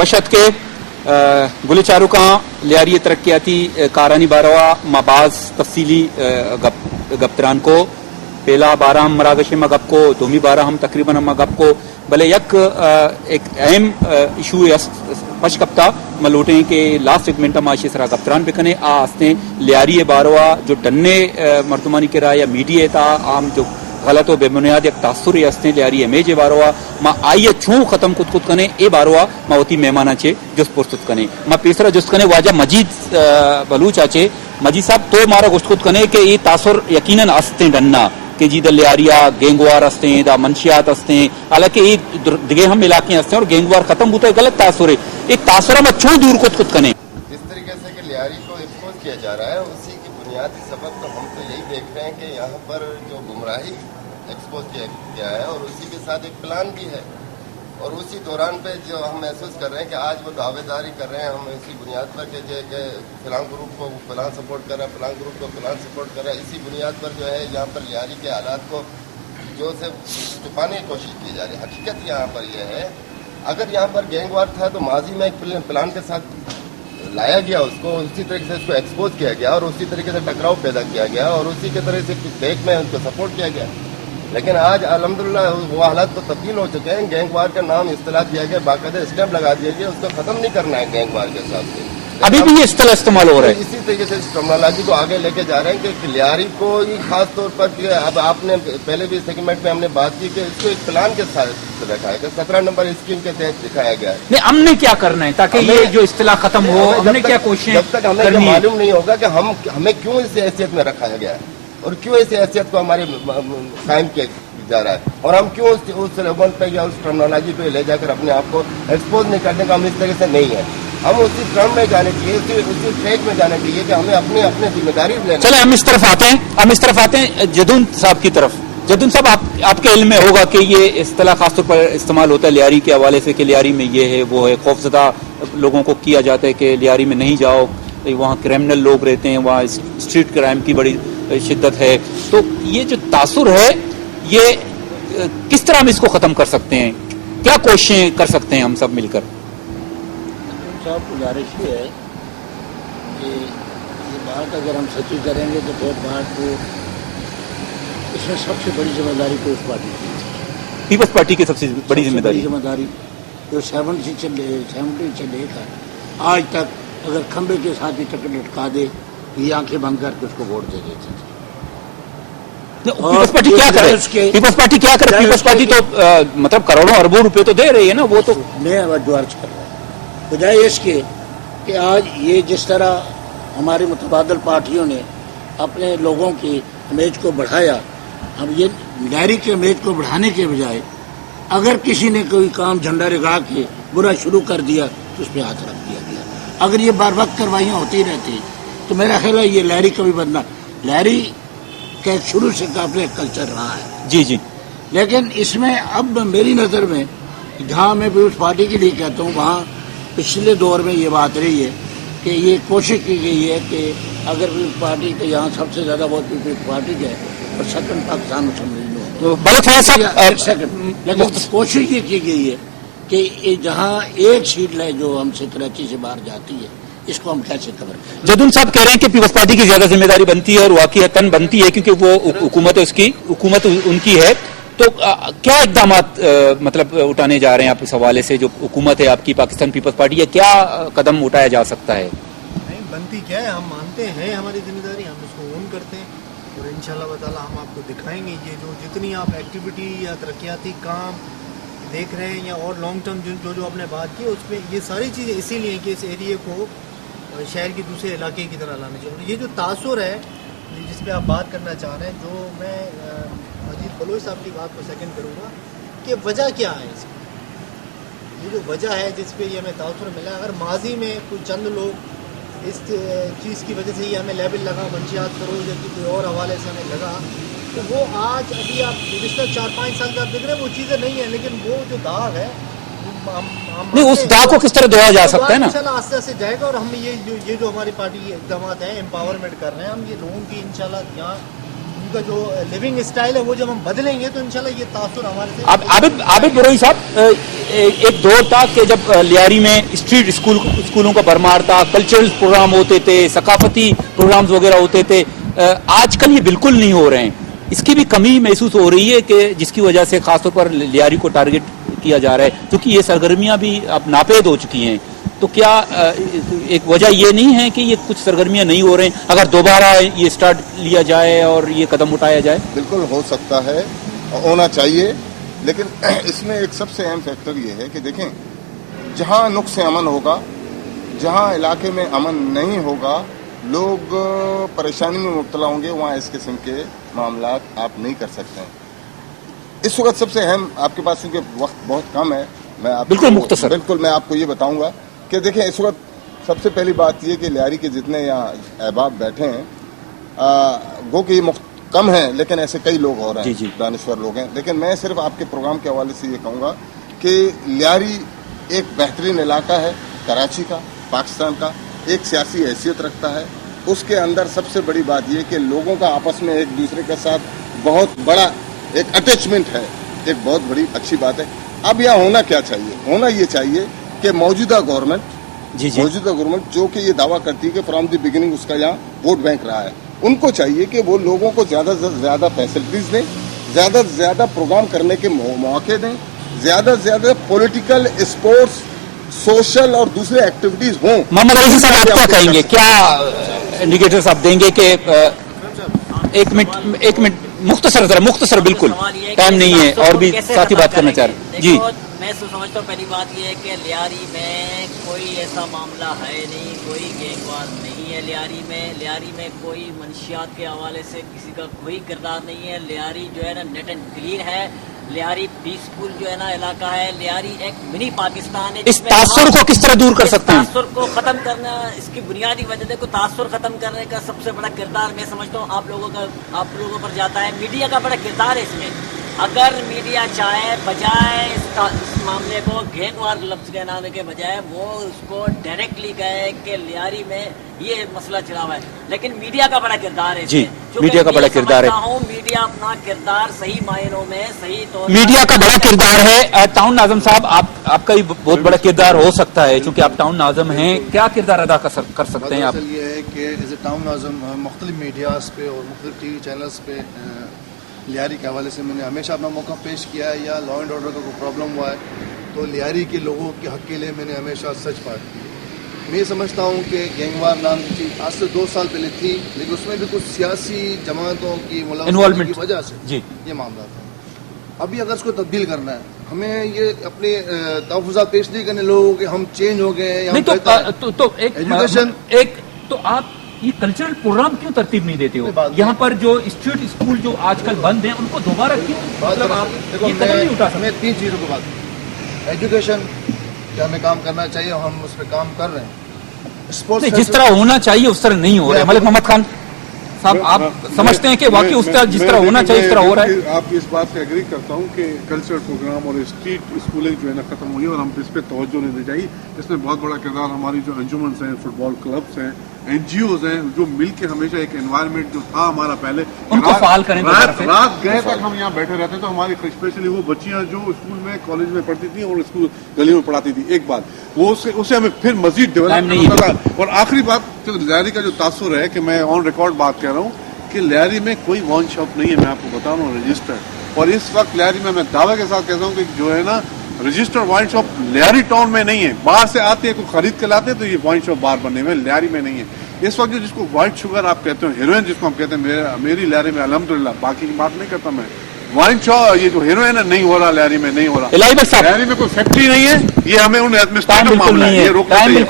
وشت کے گل چاروکاں لیاری ترقیاتی کارانی باروا ماباز تفصیلی گپتران کو پہلا بارہ ہم مراگش میں گپ کو دومی بارہ ہم تقریباً ہم گپ کو بھلے ایک اہم ایشو پش کپتا ملوٹے ہیں کہ لاسٹ سیگمنٹ معاشی سرا گپتران پہ کنے آستے لیاری باروا جو ڈنے مردمانی کے رائے یا میڈیا تا عام جو غلط و بے بنیاد ایک تاثر ہستے لیاری امیج باروا ما آئیے چھوں ختم کت کنے اے باروا ما ہوتی مہمانہ چے جس پرست کنے ما پیسرا جس کنے واجہ مجید بلوچ آچے مجید صاحب تو مارا گشت کنے کہ یہ تاثر یقیناً ہستے ڈننا کہ جی دا لیاریا گینگوار ہستے ہیں دا منشیات ہستے ہیں حالانکہ یہ دیگے ہم علاقے ہستے ہیں اور گینگوار ختم ہوتا ہے غلط تاثر ہے ایک تاثر میں چھوں دور کت کنے جس طریقے سے کہ لیاری کو ایکسپوز کیا جا رہا ہے اسی کی بنیادی سبب تو ہم تو یہی دیکھ رہے ہیں کہ یہاں پر جو گمراہی ایکسپوز کیا گیا ہے اور اسی کے ساتھ ایک پلان بھی ہے اور اسی دوران پہ جو ہم محسوس کر رہے ہیں کہ آج وہ دعوے داری کر رہے ہیں ہم اسی بنیاد پر کہ فلاں گروپ کو فلاں سپورٹ کر رہا ہے فلاں گروپ کو فلاں سپورٹ کر رہا ہے اسی بنیاد پر جو ہے یہاں پر لیاری کے حالات کو جو سے چھپانے کی کوشش کی جا رہی ہے. حقیقت یہاں پر یہ ہے اگر یہاں پر گینگ وار تھا تو ماضی میں ایک پلان کے ساتھ لایا گیا اس کو اسی طریقے سے اس کو ایکسپوز کیا گیا اور اسی طریقے سے ٹکراؤ پیدا کیا گیا اور اسی کے طرح سے دیکھ میں ان کو سپورٹ کیا گیا. لیکن آج الحمدللہ وہ حالات تو تبدیل ہو چکے ہیں. گینگ وار کا نام اصطلاح دیا گیا باقاعدہ اسٹیمپ لگا دیا گیا اس کو ختم نہیں کرنا ہے گینگ وار کے حساب سے. ابھی بھی یہ اصطلاح استعمال ہو رہا ہے اسی طریقے سے اس ٹرمنالوجی کو آگے لے کے جا رہے ہیں کہ لیاری کو ہی خاص طور پر اب آپ نے پہلے بھی سیگمنٹ میں ہم نے بات کی کہ اس کو ایک پلان کے ساتھ رکھا ہے 17 نمبر اسکیم کے تحت دکھایا گیا ہے. نہیں ہم نے کیا کرنا ہے تاکہ یہ جو اصطلاح ختم ہو ہم نے کیا کوششیں جب تک ہمیں معلوم نہیں ہوگا کہ ہمیں کیوں اس حیثیت میں رکھا گیا ہے اور کیوں اس حیثیت کو ہمارے قائم کیا جا رہا ہے اور ہم کیوں اس لیول پہ یا اس ٹرمنالوجی پہ لے جا کر اپنے آپ کو ایکسپوز نہیں کرنے کا ہم اس طرح سے نہیں ہے. ہم اسی ٹرم میں جانے چاہیے اسی ٹریک میں جانا چاہیے کہ ہمیں اپنے ذمہ داری لینا. چلے ہم اس طرف آتے ہیں جدون صاحب کی طرف. جدون صاحب آپ کے علم میں ہوگا کہ یہ اصطلاح خاص طور پر استعمال ہوتا ہے لیاری کے حوالے سے کہ لیاری میں یہ ہے وہ ہے خوف زدہ لوگوں کو کیا جاتا ہے کہ لیاری میں نہیں جاؤ وہاں کرمنل لوگ رہتے ہیں وہاں اسٹریٹ کرائم کی بڑی شدت ہے. تو یہ جو تاثر ہے یہ کس طرح ہم اس کو ختم کر سکتے ہیں کیا کوششیں کر سکتے ہیں ہم سب مل کر. صاحب گزارش یہ ہے کہ یہ بات اگر ہم سچی کریں گے تو پھر بات کو اس میں سب سے بڑی ذمہ داری پیپلز پارٹی کی پیپلز پارٹی کی سب سے بڑی ذمہ داری جو 70 چلے تھا آج تک اگر کھمبے کے ساتھ بھی ٹکر لٹکا دے یہ آنکھیں بند کر کے اس کو ووٹ دے دیتے تھے. پیپلز پارٹی کیا کرے پیپلز پارٹی تو مطلب کروڑوں اربوں روپے تو دے رہی ہے نا. وہ تو میں جو عرض کر رہا ہوں بجائے اس کے کہ آج یہ جس طرح ہمارے متبادل پارٹیوں نے اپنے لوگوں کی امیج کو بڑھایا اب یہ لیاری کے امیج کو بڑھانے کے بجائے اگر کسی نے کوئی کام جھنڈا لگا کے برا شروع کر دیا تو اس پہ ہاتھ رکھ دیا گیا. اگر یہ بار وقت کروائیاں ہوتی رہتی تو میرا خیال ہے یہ لیاری کا بھی بدلا لیاری کا شروع سے اپنے کلچر رہا ہے. جی لیکن اس میں اب میری نظر میں جہاں میں پیپلز پارٹی کے لیے کہتا ہوں وہاں پچھلے دور میں یہ بات رہی ہے کہ یہ کوشش کی گئی ہے کہ اگر پیپلز پارٹی کے یہاں سب سے زیادہ ووٹ پیپلز پارٹی کے اور سیکنڈ پاکستان مسلم لیکن کوشش یہ کی گئی ہے کہ جہاں ایک سیٹ لے جو ہم سے کراچی سے باہر جاتی ہے اس کو ہم کیسے کور کریں. جدون صاحب کہہ رہے ہیں کہ پیپلز پارٹی کی زیادہ ذمہ داری بنتی ہے اور واقعتاً بنتی ہے کیونکہ وہ حکومت ان کی ہے. تو کیا اقدامات مطلب اٹھانے جا رہے ہیں آپ اس حوالے سے جو حکومت ہے آپ کی پاکستان پیپلز پارٹی ہے کیا قدم اٹھایا جا سکتا ہے. نہیں بنتی کیا ہے ہم مانتے ہیں ہماری ذمہ داری ہم اس کو اون کرتے ہیں اور انشاءاللہ تعالی ہم آپ کو دکھائیں گے یہ جو جتنی آپ ایکٹیویٹی یا ترقیاتی کام دیکھ رہے ہیں یا اور لانگ ٹرم جو آپ نے بات کی اس میں یہ ساری چیزیں اسی لیے کہ اس ایریے کو شہر کی دوسرے علاقے کی طرح لانا چاہیے. اور یہ جو تاثر ہے جس پہ آپ بات کرنا چاہ رہے ہیں جو میں مجید بلوچ صاحب کی بات کو سیکنڈ کروں گا کہ وجہ کیا ہے اس کی. یہ جو وجہ ہے جس پہ یہ ہمیں تاثر ملا اگر ماضی میں کوئی چند لوگ اس چیز کی وجہ سے یہ ہمیں لیبل لگا منشیات فروغ یا کوئی اور حوالے سے ہمیں لگا تو وہ آج ابھی آپ گزشتہ 4-5 سال کا آپ دیکھ رہے ہیں وہ چیزیں نہیں ہیں لیکن وہ جو داغ ہے نہیں اس داغ کو کس طرح دھویا جا سکتا ہے نا انشاءاللہ آہستہ آہستہ جائے گا. اور ہم یہ جو ہماری پارٹی اقدامات ہیں امپاورمنٹ کر رہے ہیں ہم یہ لوگوں کی انشاءاللہ یہاں का जो लिविंग स्टाइल है वो जब हम बदलेंगे तो इंशाल्लाह ये तासुर हमारे से अब आबिद बरोई साहब, एक दौर था कि जब लियारी में स्ट्रीट स्कूलों का भरमार था, कल्चरल प्रोग्राम होते थे, सकाफती प्रोग्राम्स वगैरह होते थे, आजकल ये बिल्कुल नहीं हो रहे हैं। इसकी भी कमी महसूस हो रही है कि जिसकी वजह से खासतौर पर लियारी को टारगेट किया जा रहा है, क्योंकि ये सरगर्मियां भी अब नापेद हो चुकी हैं। तो क्या एक वजह ये नहीं है कि ये कुछ सरगर्मियां नहीं हो रही हैं, अगर दोबारा ये स्टार्ट लिया जाए और ये कदम उठाया जाए? बिल्कुल हो सकता है, होना चाहिए, लेकिन इसमें एक सबसे अहम फैक्टर ये है कि देखें, जहां नुक्स अमन होगा, जहां इलाके में अमन नहीं होगा, लोग परेशानी में मुब्तला होंगे, वहाँ इस किस्म के मामलात आप नहीं कर सकते हैं। इस वक्त सबसे अहम, आपके पास क्योंकि वक्त बहुत कम है, बिल्कुल मुख्तसर, बिल्कुल मैं आपको ये बताऊंगा कि देखें, इस वक्त सबसे पहली बात ये कि लियारी के जितने यहाँ अहबाब बैठे हैं, गो कि ये कम हैं, लेकिन ऐसे कई लोग हो रहे हैं, दानिश्वर लोग हैं, लेकिन मैं सिर्फ आपके प्रोग्राम के हवाले से ये कहूँगा कि लियारी एक बेहतरीन इलाका है कराची का, पाकिस्तान का, एक सियासी हैसियत रखता है। उसके अंदर सबसे बड़ी बात यह कि लोगों का आपस में एक दूसरे के साथ बहुत बड़ा एक अटैचमेंट है, एक बहुत बड़ी अच्छी बात है। अब यहाँ होना क्या चाहिए? होना ये चाहिए कि मौजूदा गवर्नमेंट जो कि ये दावा करती है कि फ्रॉम द बिगिनिंग उसका यहाँ वोट बैंक रहा है, उनको चाहिए कि वो लोगों को ज़्यादा से ज़्यादा फैसिलिटीज़ दें, ज़्यादा से ज़्यादा प्रोग्राम करने के मौके दें, ज़्यादा से ज़्यादा पॉलिटिकल, स्पोर्ट्स, सोशल और दूसरे एक्टिविटीज हों। मोहम्मद अली साहब, आप क्या कहेंगे, क्या इंडिकेटर्स आप देंगे कि एक मिनट मुख्तसर बिल्कुल टाइम नहीं है और भी साथी बात करना चाह रहे हैं जी। मैं समझता हूँ पहली बात यह है कि लियारी में कोई ऐसा मामला है नहीं, कोई गैंगवार नहीं है लियारी में कोई मंशियात के हवाले से किसी का कोई किरदार नहीं है। लियारी जो है ना नेट एंड क्लीन है, लियारी पीसफुल जो है ना इलाका है, लियारी एक मिनी पाकिस्तान है। इस तासुर को किस तरह दूर कर सकते हैं? तासुर को खत्म करना, इसकी बुनियादी वजह देखो, तासुर खत्म करने का सबसे बड़ा किरदार मैं समझता हूँ आप लोगों पर जाता है, मीडिया का बड़ा किरदार है इसमें। अगर मीडिया चाहे बजाय इस मामले को गैंगवार लफ्ज कहने के बजाय वो उसको डायरेक्टली कहे कि लियारी में ये मसला चला हुआ है, लेकिन मीडिया का बड़ा किरदार है जी, मीडिया का बड़ा किरदार है। मीडिया अपना किरदार सही मायनों में सही तौर मीडिया का बड़ा किरदार है। टाउन नाज़म साहब, आपका भी बहुत बड़ा किरदार हो सकता है क्योंकि आप टाउन नाज़म हैं, क्या किरदार अदा कर सकते हैं आप? ये है कि एज ए टाउन नाज़म मुख्तलिफ मीडियाज़ पे और मुख्तलिफ टीवी चैनल्स पे लियारी के हवाले से मैंने हमेशा अपना मौका पेश किया है, या लॉ एंड ऑर्डर का कोई प्रॉब्लम हुआ है तो लियारी के लोगों के हक़ के लिए मैंने हमेशा सच बात की। मैं समझता हूँ कि गैंगवार नाम की चीज़ आज से 2 साल पहले थी, लेकिन उसमें भी कुछ सियासी जमातों की मुलाकात की वजह से ये मामला था। अभी अगर इसको तब्दील करना है, हमें ये अपने तहफ़्फ़ुज़ात पेश नहीं करने लोगों के हम चेंज हो गए हैं। एजुकेशन तो आप ये कल्चरल प्रोग्राम क्यों तरतीब नहीं देते हो? यहाँ पर जो स्ट्रीट स्कूल जो आजकल बंद हैं उनको दोबारा क्यों मतलब आप ये कदम नहीं उठा सकते? हमें 3 चीज़ों की बात, एजुकेशन क्या हमें काम करना चाहिए, हम उस पर काम कर रहे हैं। स्पोर्ट्स जिस तरह होना चाहिए उस तरह नहीं हो रहा है। मलिक मोहम्मद खान साहब, आप समझते हैं कि वाकई उस तरह जिस तरह होना चाहिए उस तरह हो रहा है? आप इस बात से एग्री करता हूँ कि कल्चरल प्रोग्राम और स्ट्रीट स्कूलिंग जो है ना खत्म हुई है और हम इस पे तवज्जो नहीं दी जाएगी। इसमें बहुत बड़ा किरदार हमारी जो अंजुमन हैं, फुटबॉल क्लब्स हैं, NGOs हैं, जो मिल के हमेशा एक एनवायरनमेंट जो था हमारा पहले उनको फाल करें। रात गए तक हम यहाँ बैठे रहते तो हमारी स्पेशली वो बच्चियाँ जो स्कूल में कॉलेज में पढ़ती थी और स्कूल गली में पढ़ाती थी, एक बात वो उसे हमें फिर मजीद डेवलप होता था। और आखिरी बात लियारी का जो तासुर है कि मैं ऑन रिकॉर्ड बात कह रहा हूँ कि लियारी में कोई वाइन शॉप नहीं है, मैं आपको बता रहा हूँ रजिस्टर्ड। और इस वक्त लियारी में मैं दावे के साथ कहता हूँ कि जो है ना registered wine shop Lyari town में नहीं है। बाहर से आते हैं, कोई खरीद के लाते हैं तो ये वाइन शॉप बाहर बनने में, लियारी में नहीं है। इस वक्त जो जिसको व्हाइट शुगर आप कहते हो, हेरोइन जिसको हम कहते हैं, मेरी लियारी में अल्हम्दुलिल्लाह, बाकी की बात नहीं करता मैं, वाइन शॉप ये जो हेरोइन है नहीं हो रहा लियारी में, नहीं हो रहा। लियारी में कोई फैक्ट्री नहीं है, ये हमें उन एडमिनिस्ट्रेटिव मामला है, ये रोकना चाहिए।